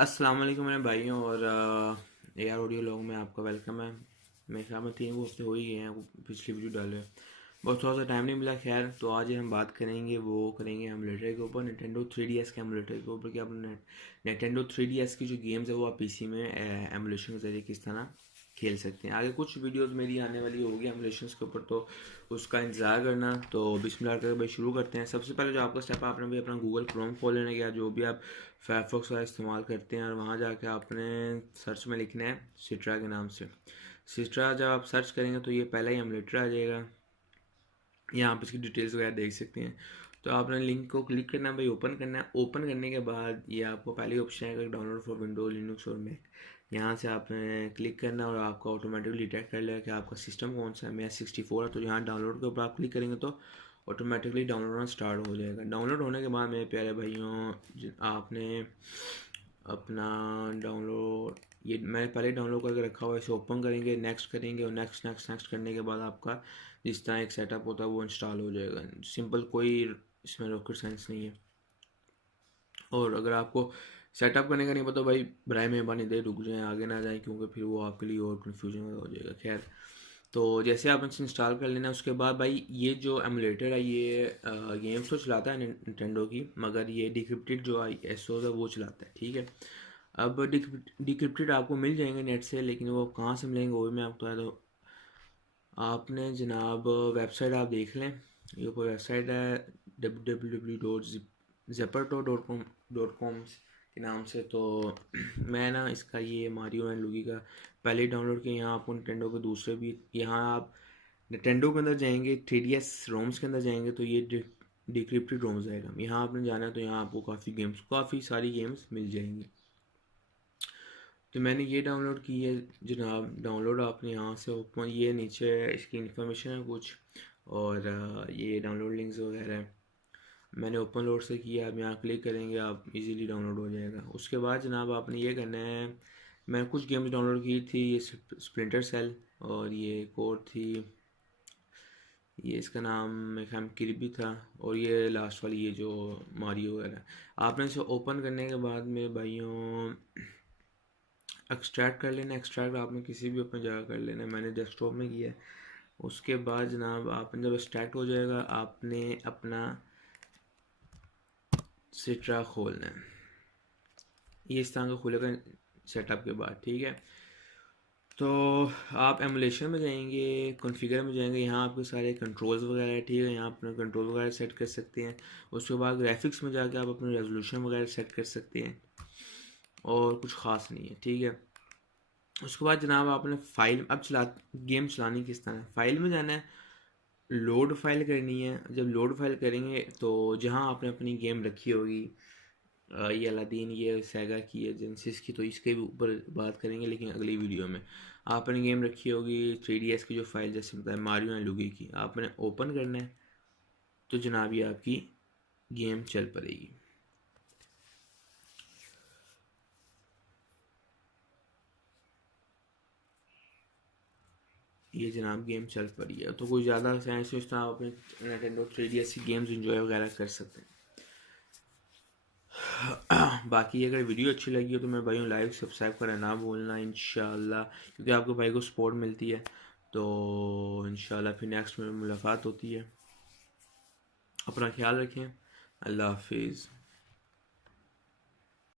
अस्सलाम वालेकुम मेरे भाइयों और AR ऑडियो लॉग में आपका वेलकम है। मेरे ख्याल में 3 हफ्ते हो ही गए हैं पिछली वीडियो डाले। बहुत थोड़ा सा टाइम नहीं मिला। खैर, तो आज हम बात करेंगे एमुलेटर के ऊपर, Nintendo 3DS के एमुलेटर के ऊपर कि आप Nintendo 3DS की जो गेम्स है वो आप PC में एमुलेशन के ज़रिए किस तरह खेल सकते हैं। आगे कुछ वीडियोस मेरी आने वाली होगी एमुलेशंस के ऊपर, तो उसका इंतज़ार करना। तो बिस्मिल्लाह करके भाई शुरू करते हैं। सबसे पहले जो आपका स्टेप है, आपने भी अपना गूगल क्रोम खोल लेना, या जो भी आप फायरफॉक्स का इस्तेमाल करते हैं, और वहाँ जाके आपने सर्च में लिखना है सिट्रा के नाम से। सिट्रा जब आप सर्च करेंगे तो ये पहला ही एमुलेटर आ जाएगा। यहाँ आप इसकी डिटेल्स वगैरह देख सकते हैं। तो आपने लिंक को क्लिक करना है भाई, ओपन करना है। ओपन करने के बाद ये आपको पहले ऑप्शन आएगा डाउनलोड फॉर विंडोज, लिनक्स और मैक। यहाँ से आपने क्लिक करना और आपका ऑटोमेटिकली डिटेक्ट कर लेगा कि आपका सिस्टम कौन सा है। मेरा 64 है, तो यहाँ डाउनलोड के ऊपर आप क्लिक करेंगे तो ऑटोमेटिकली डाउनलोड होना स्टार्ट हो जाएगा। डाउनलोड होने के बाद मेरे प्यारे भाइयों, आपने अपना डाउनलोड, ये मैंने पहले डाउनलोड करके रखा हुआ है, इसे ओपन करेंगे, नेक्स्ट करेंगे, और नेक्स्ट नेक्स्ट नेक्स्ट करने के बाद आपका जिस तरह एक सेटअप होता है वो इंस्टॉल हो जाएगा। सिंपल, कोई इसमें रॉकेट साइंस नहीं है। और अगर आपको सेटअप करने का नहीं पता भाई, बराए मेहरबानी दे रुक जाएं, आगे ना जाएं, क्योंकि फिर वो आपके लिए और कन्फ्यूजन हो जाएगा। खैर, तो जैसे आप इसे इंस्टॉल कर लेना, उसके बाद भाई ये जो एमुलेटर है ये गेम्स तो चलाता है निंटेंडो की, मगर ये डिक्रिप्टेड जो एसओस है वो चलाता है। ठीक है, अब डिक्रिप्टेड आपको मिल जाएंगे नेट से, लेकिन वो कहाँ से मिलेंगे वो भी मैं आपको बता दूँ। आपने जनाब वेबसाइट आप देख लें, ये ऊपर वेबसाइट है www.zeperto.com के नाम से। तो मैं ना इसका ये मारियो एंड लुगी का पहले डाउनलोड किया। यहाँ आपको निटेंडो के दूसरे भी, यहाँ आप निटेंडो के अंदर जाएंगे, 3DS रोम्स के अंदर जाएंगे तो ये डिक्रिप्टेड रोम्स आएगा। यहाँ आपने जाना है तो यहाँ आपको काफ़ी सारी गेम्स मिल जाएंगी। तो मैंने ये डाउनलोड की है जनाब। डाउनलोड आपने यहाँ से ओपन, ये नीचे इसकी इन्फॉर्मेशन है कुछ, और ये डाउनलोड लिंक्स वगैरह है। मैंने ओपन लोड से किया, आप यहाँ क्लिक करेंगे आप इजीली डाउनलोड हो जाएगा। उसके बाद जनाब आपने ये करना है, मैंने कुछ गेम्स डाउनलोड की थी, ये स्प्लिंटर सेल, और ये एक और थी, ये इसका नाम मेरे ख्याल में किरबी था, और ये लास्ट वाली ये जो मारियो वगैरह। आपने इसे ओपन करने के बाद में भाइयों एक्सट्रैक्ट कर लेना। एक्सट्रैक्ट आपने किसी भी अपनी जगह कर लेना, मैंने डेस्कटॉप में किया है। उसके बाद जनाब आपने जब एक्सट्रैक्ट हो जाएगा, आपने अपना सिट्रा खोलना है। ये इस तरह का खुलेगा सेटअप के बाद। ठीक है, तो आप एमुलेशन में जाएंगे, कॉन्फ़िगर में जाएंगे, यहाँ आपके सारे कंट्रोल्स वगैरह है। ठीक है, यहाँ अपने कंट्रोल वगैरह सेट कर सकते हैं। उसके बाद ग्राफिक्स में जाके आप अपने रेजोल्यूशन वगैरह सेट कर सकते हैं, और कुछ ख़ास नहीं है। ठीक है, उसके बाद जनाब आपने फाइल, अब गेम चलानी किस तरह, फाइल में जाना है, लोड फाइल करनी है। जब लोड फाइल करेंगे तो जहाँ आपने अपनी गेम रखी होगी, ये अलादीन, ये सैगा की है, जेनेसिस की, तो इसके भी ऊपर बात करेंगे लेकिन अगली वीडियो में। आपने गेम रखी होगी 3DS की जो फाइल, जैसे बताया मारियो एंड लुगी की, आपने ओपन करना है तो जनाब ये आपकी गेम चल पड़ेगी। ये जनाब गेम चल पड़ी है, तो कोई ज़्यादा साइंस इस तरह आप अपने Nintendo 3DS की गेम्स इंजॉय वगैरह कर सकते हैं। बाकी अगर वीडियो अच्छी लगी हो तो मैं भाइयों लाइक सब्सक्राइब करना ना भूलना इंशाल्लाह, क्योंकि आपको भाई को सपोर्ट मिलती है। तो इंशाल्लाह फिर नेक्स्ट में मुलाकात होती है। अपना ख्याल रखें। अल्लाह हाफिज़।